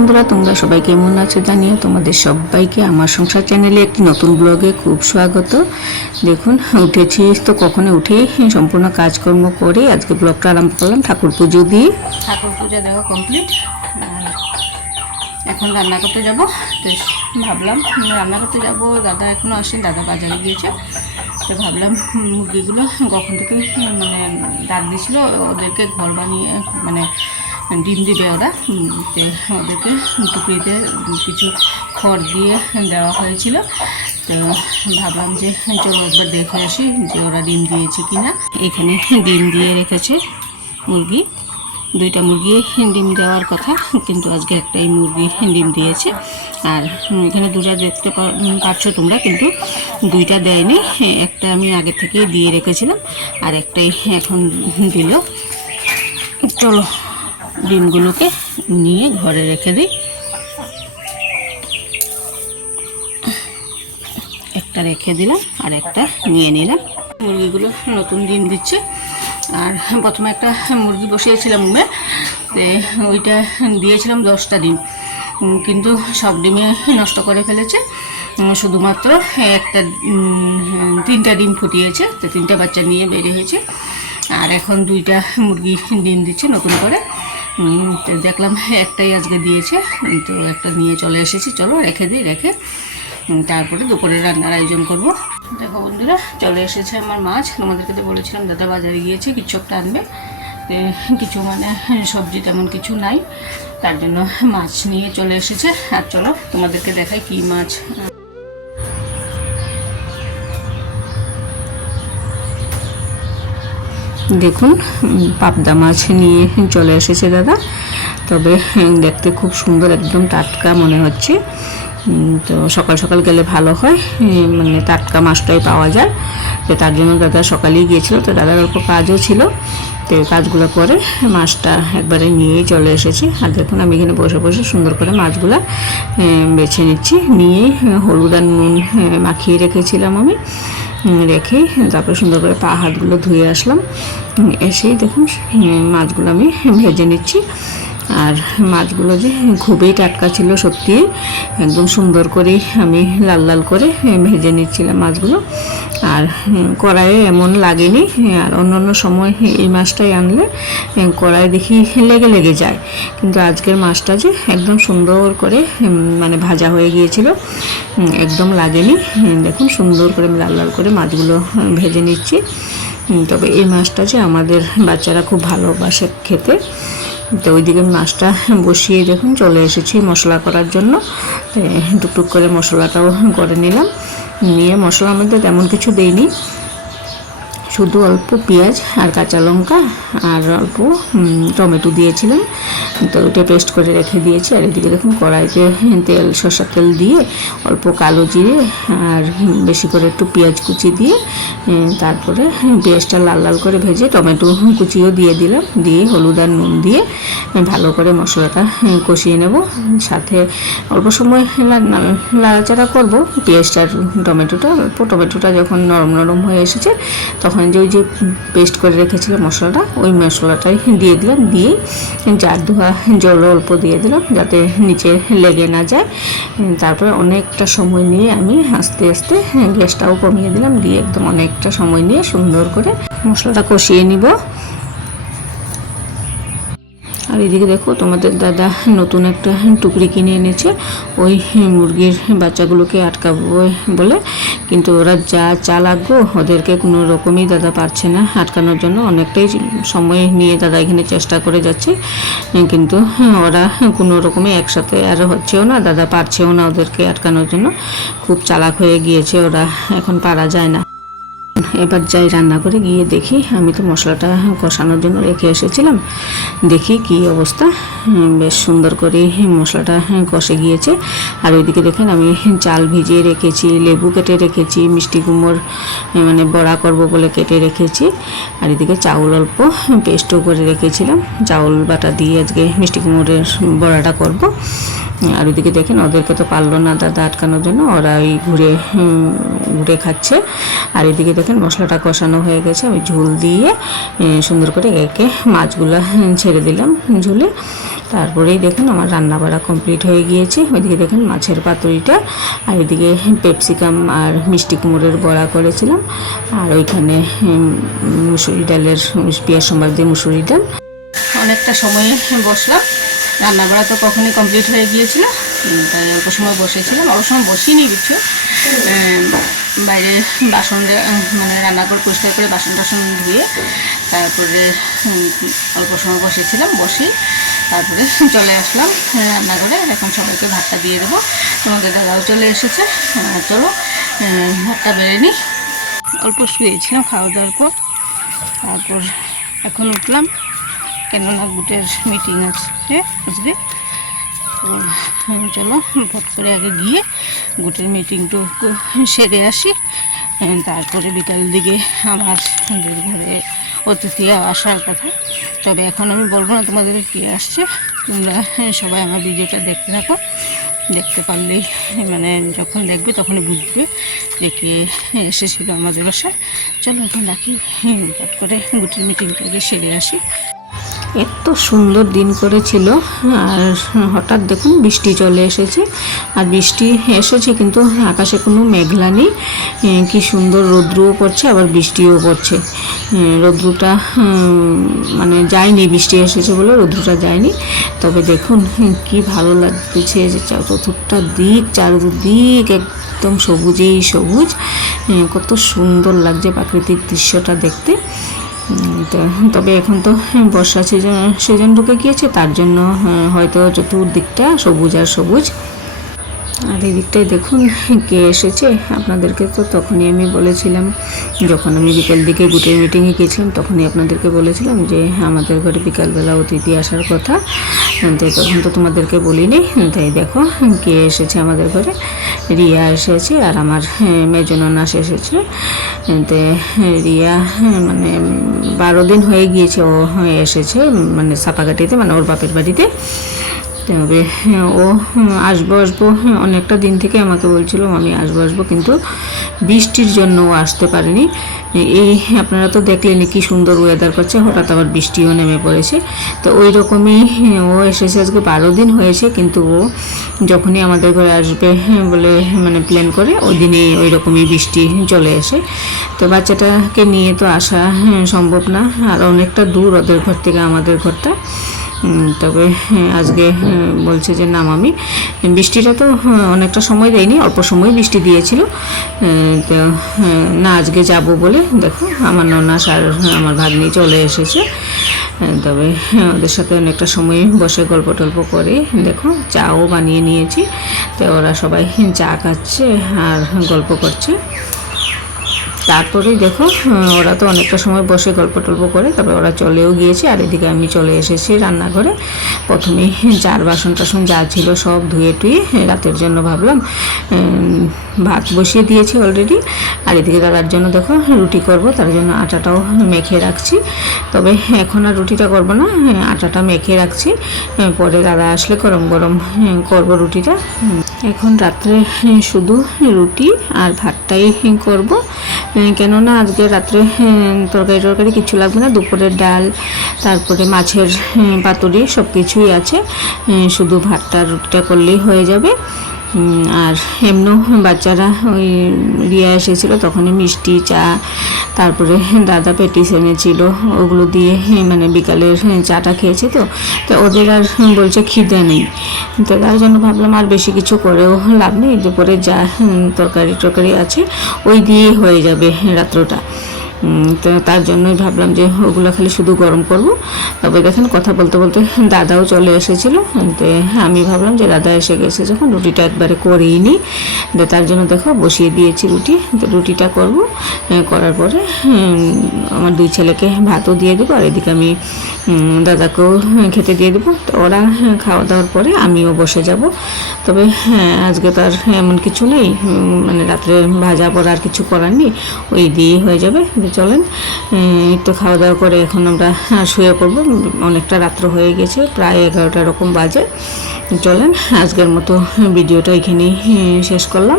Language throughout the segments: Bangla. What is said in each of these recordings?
বন্ধুরা, তোমরা সবাই কেমন আছো জানিও? তোমাদের সবাইকে আমার সংসার চ্যানেলে একটি নতুন ব্লগে খুব স্বাগত। দেখুন, উঠেছি তো কখনো উঠেই সম্পূর্ণ কাজকর্ম করে আজকে ব্লগটা আরম্ভ করলাম ঠাকুর পুজো দিয়ে। ঠাকুর পূজা দেওয়া কমপ্লিট এখন রান্না করতে যাব। ভাবলাম রান্না করতে যাব। দাদা এখনও আসেন, দাদা বাজারে গিয়েছে। তো ভাবলাম মুরগিগুলো কখন থেকে মানে ডাক দিয়েছিলো, ওদেরকে ঘর বানিয়ে মানে ডিম দিবে ওরা ওদেরকে টুকরিতে কিছু খড় দিয়ে দেওয়া হয়েছিল। তো ভাবলাম যে চলো একবার দেখে আসি যে ওরা ডিম দিয়েছে কি না এখানে ডিম দিয়ে রেখেছে মুরগি। দুইটা মুরগি ডিম দেওয়ার কথা, কিন্তু আজকে একটাই মুরগি ডিম দিয়েছে। আর এখানে দুটা দেখতে পাচ্ছ তোমরা, কিন্তু দুইটা দেয়নি। একটা আমি আগে থেকে দিয়ে রেখেছিলাম, আর একটাই এখন দিল। চলো ডিমগুলোকে নিয়ে ঘরে রেখে দিই। একটা রেখে দিলাম, আর একটা নিয়ে নিলাম। মুরগিগুলো নতুন ডিম দিচ্ছে। আর প্রথমে একটা মুরগি বসিয়েছিলাম উমে, তো ওইটা দিয়েছিলাম দশটা ডিম। কিন্তু সব ডিমে নষ্ট করে ফেলেছে। শুধুমাত্র একটা তিনটা ডিম ফুটিয়েছে, তো তিনটা বাচ্চা নিয়ে বেড়ে হয়েছে আর এখন দুইটা মুরগি ডিম দিচ্ছে নতুন করে। দেখলাম একটাই আজকে দিয়েছে, তো একটা নিয়ে চলে এসেছি। চলো রেখে দিই, রেখে। তারপরে দুপুরে রান্নার আয়োজন করব। দেখো বন্ধুরা, চলে এসেছে আমার মাছ। তোমাদেরকে তো বলেছিলাম, দাদা বাজারে গিয়েছে, কিছু একটা আনবে। কিছু মানে সবজি তেমন কিছু নাই, তার জন্য মাছ নিয়ে চলে এসেছে। আর চলো তোমাদেরকে দেখাই কি মাছ। দেখুন, পাবদা মাছ নিয়ে চলে এসেছে দাদা। তবে দেখতে খুব সুন্দর, একদম টাটকা মনে হচ্ছে। তো সকাল সকাল গেলে ভালো হয়। মানে টাটকা মাছটাই পাওয়া যায়। তো তার জন্য দাদা সকালেই গিয়েছিল। তো দাদার অল্প কাজও ছিল। তো কাজগুলো করে মাছটা একবারে নিয়েই চলে এসেছি। আর দেখুন, আমি এখানে বসে বসে সুন্দর করে মাছগুলো বেছে নিচ্ছি। নিয়ে হলুদ আর নুন মাখিয়ে রেখেছিলাম আমি। রেখে তারপরে সুন্দর করে পা হাতগুলো ধুয়ে আসলাম। এসেই দেখুন মাছগুলো আমি ভেজে নিচ্ছি। আর মাছগুলো যে খুবই টাটকা ছিল সত্যি। একদম সুন্দর করে আমি লাল লাল করে ভেজে নিচ্ছিলাম মাছগুলো। আর কড়াইয়ে এমন লাগেনি, আর অন্য অন্য সময় এই মাছটাই আনলে কড়াই দেখি লেগে লেগে যায়। কিন্তু আজকের মাছটা যে একদম সুন্দর করে মানে ভাজা হয়ে গিয়েছিল একদম লাগেনি। দেখুন সুন্দর করে আমি লাল লাল করে মাছগুলো ভেজে নিচ্ছি। তবে এই মাছটা যে আমাদের বাচ্চারা খুব ভালোবাসে খেতে। তো ওইদিকে মাছটা বসিয়ে দেখুন চলে এসেছি মশলা করার জন্য টুকটুক করে মশলাটাও করে নিলাম। নিয়ে মশলার মধ্যে তেমন কিছু দেইনি। শুধু অল্প পেঁয়াজ আর কাঁচা লঙ্কা আর অল্প টমেটো দিয়েছিলাম। তো ওটা পেস্ট করে রেখে দিয়েছি। আর এদিকে দেখুন কড়াইতে তেল, সর্ষের তেল দিয়ে অল্প কালো জিরে আর বেশি করে একটু পেঁয়াজ কুচি দিয়ে তারপরে পেঁয়াজটা লাল লাল করে ভেজে টমেটো কুচিও দিয়ে দিলাম। দিয়ে হলুদ আর নুন দিয়ে ভালো করে মশলাটা কষিয়ে নেব। সাথে অল্প সময় লা- না- নাড়াচাড়া করব। পেঁয়াজটা আর টমেটোটা, অল্প টমেটোটা যখন নরম নরম হয়ে এসেছে, তখন যে ওই যে পেস্ট করে রেখেছিলাম মশলাটা, ওই মশলাটাই দিয়ে দিলাম, দিয়ে চার ধোয়া জল অল্প দিয়ে দিলাম যাতে নিচে লেগে না যায়। তারপরে অনেকটা সময় নিয়ে আমি আস্তে আস্তে গ্যাসটাও কমিয়ে দিলাম, দিয়ে একদম অনেকটা সময় নিয়ে সুন্দর করে মশলাটা কষিয়ে নিব। আর এদিকে দেখো, তোমাদের দাদা নতুন একটা টুকরি কিনে এনেছে। ওই মুরগির বাচ্চাগুলোকে আটকাবো বলে। কিন্তু ওরা যা চালাকো ওদেরকে কোনো রকমই দাদা পারছে না আটকানোর জন্য। অনেকটাই সময় নিয়ে দাদা এখানে চেষ্টা করে যাচ্ছে। কিন্তু ওরা কোনো রকমে একসাথে আর হচ্ছেও না, দাদা পারছেও না ওদেরকে আটকানোর জন্য। খুব চালাক হয়ে গিয়েছে ওরা, এখন পারা যায় না। এবার যাই রান্না করে গিয়ে দেখি। আমি তো মশলাটা কষানোর জন্য রেখে এসেছিলাম। দেখি কি অবস্থা। বেশ সুন্দর করে মশলাটা কষে গিয়েছে। আর ওইদিকে দেখেন, আমি চাল ভিজিয়ে রেখেছি, লেবু কেটে রেখেছি, মিষ্টি কুমোর মানে বড়া করব বলে কেটে রেখেছি। আর এদিকে চাউল অল্প পেস্টও করে রেখেছিলাম। চাউল বাটা দিয়ে আজকে মিষ্টি কুমোরের বড়াটা করব। আর ওইদিকে দেখেন ওদেরকে তো পারল না দাদা আটকানোর জন্য। ওরা ওই ঘুরে ঘুরে খাচ্ছে। আর এদিকে দেখেন মশলাটা কষানো হয়ে গেছে। আমি ঝোল দিয়ে সুন্দর করে একে মাছগুলো ছেড়ে দিলাম ঝুলে। তারপরেই দেখুন আমার রান্না বাড়া কমপ্লিট হয়ে গিয়েছে। ওইদিকে দেখেন মাছের পাতুরিটা। আর এদিকে পেপসিকাম আর মিষ্টি কুমড়োর বড়া করেছিলাম। আর ওইখানে মুসুরি ডালের পেঁয়াজ সম্বাদ দিয়ে মুসুরি ডাল। অনেকটা সময় বসলাম। রান্না বাড়া তো কখনই কমপ্লিট হয়ে গিয়েছিল। তাই অল্প সময় বসেছিলাম। অল্প সময় বসিনি কিছু। বাইরে বাসন মানে রান্না করে পরিষ্কার করে বাসন টাসন ধুয়ে তারপরে অল্প সময় বসেছিলাম বসে। তারপরে চলে আসলাম আহ, রান্নাঘরে এখন সবাইকে ভাতটা দিয়ে দেবো। তোমাদের দাদাও চলে এসেছে। চলো ভাতটা বেড়ে নিই। অল্প শুয়েছিলাম খাওয়া দাওয়ার পর। তারপর এখন উঠলাম। কেননা গুটের মিটিং আছে আজকে। চলো ফট করে আগে গিয়ে গুটের মিটিংটুকু সেরে আসি। তারপরে বিকালের দিকে আমার ঘরে অতিথি আসার কথা। তবে এখন আমি বলব না তোমাদের কে আসছে। তোমরা সবাই আমার ভিডিওটা দেখতে থাকো। দেখতে পারলেই মানে যখন দেখবে তখনই বুঝবে যে কে এসেছিল আমাদের বাসায়। চলো এখন রাখি। তারপরে গুটির মিটিংটাকে সেরে আসি। এত সুন্দর দিন করেছিল। আর হঠাৎ দেখুন বৃষ্টি চলে এসেছে। আর বৃষ্টি এসেছে কিন্তু আকাশে কোনো মেঘলা নেই। কি সুন্দর রৌদ্রও পড়ছে, আবার বৃষ্টিও পড়ছে। রৌদ্রটা মানে যায়নি, বৃষ্টি এসেছে বলে রৌদ্রটা যায়নি। তবে দেখুন কি ভালো লাগতেছে যে চতুর্থটা দিক, চারদিক একদম সবুজেই সবুজ। কত সুন্দর লাগছে প্রাকৃতিক দৃশ্যটা দেখতে। তবে এখন তো বর্ষা সিজন সিজন ঢুকে গিয়েছে, তার জন্য হয়তো চতুর্দিকটা সবুজ আর সবুজ। আর এই দিকটায় দেখুন কে এসেছে? আপনাদেরকে তো তখনই আমি বলেছিলাম যখন আমি বিকেল দিকে গুটের মিটিংয়ে গেছিলাম তখনই আপনাদেরকে বলেছিলাম যে আমাদের ঘরে বিকালবেলা অতিথি আসার কথা। তো তখন তো তোমাদেরকে বলিনি। তাই দেখো কে এসেছে আমাদের ঘরে? রিয়া এসেছে আর আমার হ্যাঁ, মেজো এসেছে। তো রিয়া হ্যাঁ, মানে বারো দিন হয়ে গিয়েছে ও হ্যাঁ, এসেছে মানে সাপাকাটিতে মানে ওর বাপের বাড়িতে। তবে ও আসব আসব অনেকটা দিন থেকে আমাকে বলছিল আমি আসব আসব। কিন্তু বৃষ্টির জন্য ও আসতে পারেনি। এই, আপনারা তো দেখলেনই কি সুন্দর ওয়েদার করছে, হঠাৎ আবার বৃষ্টিও নেমে পড়েছে। তো ওই রকমই ও এসেছে আজকে বারো দিন হয়েছে, কিন্তু ও যখনই আমাদের ঘরে আসবে বলে মানে প্ল্যান করে, ওই দিনই ওই রকমই বৃষ্টি চলে আসে তো বাচ্চাটাকে নিয়ে তো আসা সম্ভব না, আর অনেকটা দূর ওদের ঘর থেকে আমাদের ঘরটা। তবে আজকে বলছে যে নাম আমি বৃষ্টিটা তো অনেকটা সময় দেয়নি, অল্প সময় বৃষ্টি দিয়েছিল। তো না আজকে যাব বলে, দেখো, আমার ননাস আর আমার ভাগ্নি চলে এসেছে। তবে ওদের সাথে অনেকটা সময় বসে গল্প টল্প করে, দেখো, চাও বানিয়ে নিয়েছি। তো ওরা সবাই চা খাচ্ছে আর গল্প করছে। তারপরেই দেখো ওরা তো অনেকটা সময় বসে গল্প টল্প করে, তারপরে ওরা চলেও গিয়েছে, আর এদিকে আমি চলে এসেছি রান্নাঘরে। প্রথমে চার বাসন টাসন যা ছিল সব ধুয়ে টুয়ে রাতের জন্য ভাবলাম ভাত বসিয়ে দিয়েছি অলরেডি আর এদিকে দাদার জন্য দেখো, রুটি করব, তার জন্য আটাটাও মেখে রাখছি। তবে এখন আর রুটিটা করব না, আটাটা মেখে রাখছি। পরে দাদা আসলে গরম গরম করব রুটিটা। এখন রাত্রে শুধু রুটি আর ভাতটাই করব। কেননা আজকে রাত্রে তরকারি টরকারি কিছু লাগবে না। দুপুরের ডাল, তারপরে মাছের পাতুরি সব কিছুই আছে শুধু ভাতটা রুটিটা করলেই হয়ে যাবে। আর এমনিও বাচ্চারা ওই রিয়া এসেছিল, তখনই মিষ্টি, চা, তারপরে দাদা পেটিস এনেছিল, ওগুলো দিয়ে মানে বিকালের চাটা খেয়েছে তো। তো ওদের আর বলছে খিদে নেই। তো তার জন্য ভাবলাম আর বেশি কিছু করেও লাভ নেই, দুপুরে যা তরকারি টরকারি আছে, ওই দিয়েই হয়ে যাবে রাত্রটা। তো তার জন্যই ভাবলাম যে ওগুলো খালি শুধু গরম করব। তবে দেখেন কথা বলতে বলতে দাদাও চলে এসেছিল। তো আমি ভাবলাম যে দাদা এসে গেছে যখন, রুটিটা একবারে করেই নিই তার জন্য দেখো বসিয়ে দিয়েছি রুটি। তো রুটিটা করব। করার পরে আমার দুই ছেলেকে ভাতও দিয়ে দেবো আর এদিকে আমি দাদাকেও খেতে দিয়ে দেবো। তো ওরা খাওয়া দাওয়ার পরে আমিও বসে যাব। তবে হ্যাঁ আজকে তো আর এমন কিছু নেই। মানে রাত্রে ভাজা পড়া আর কিছু করার নেই। ওই দিয়েই হয়ে যাবে। চলেন। একটু খাওয়া দাওয়া করে এখন আমরা হ্যাঁ, শুয়ে পড়ব। অনেকটা রাত্র হয়ে গেছে প্রায় এগারোটা রকম বাজে। চলেন আজকের মতো ভিডিওটা এখানেই শেষ করলাম।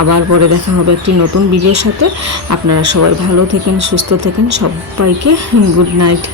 আবার পরে দেখা হবে একটি নতুন ভিডিওর সাথে। আপনারা সবাই ভালো থেকেন সুস্থ থাকেন। সবাইকে গুড নাইট।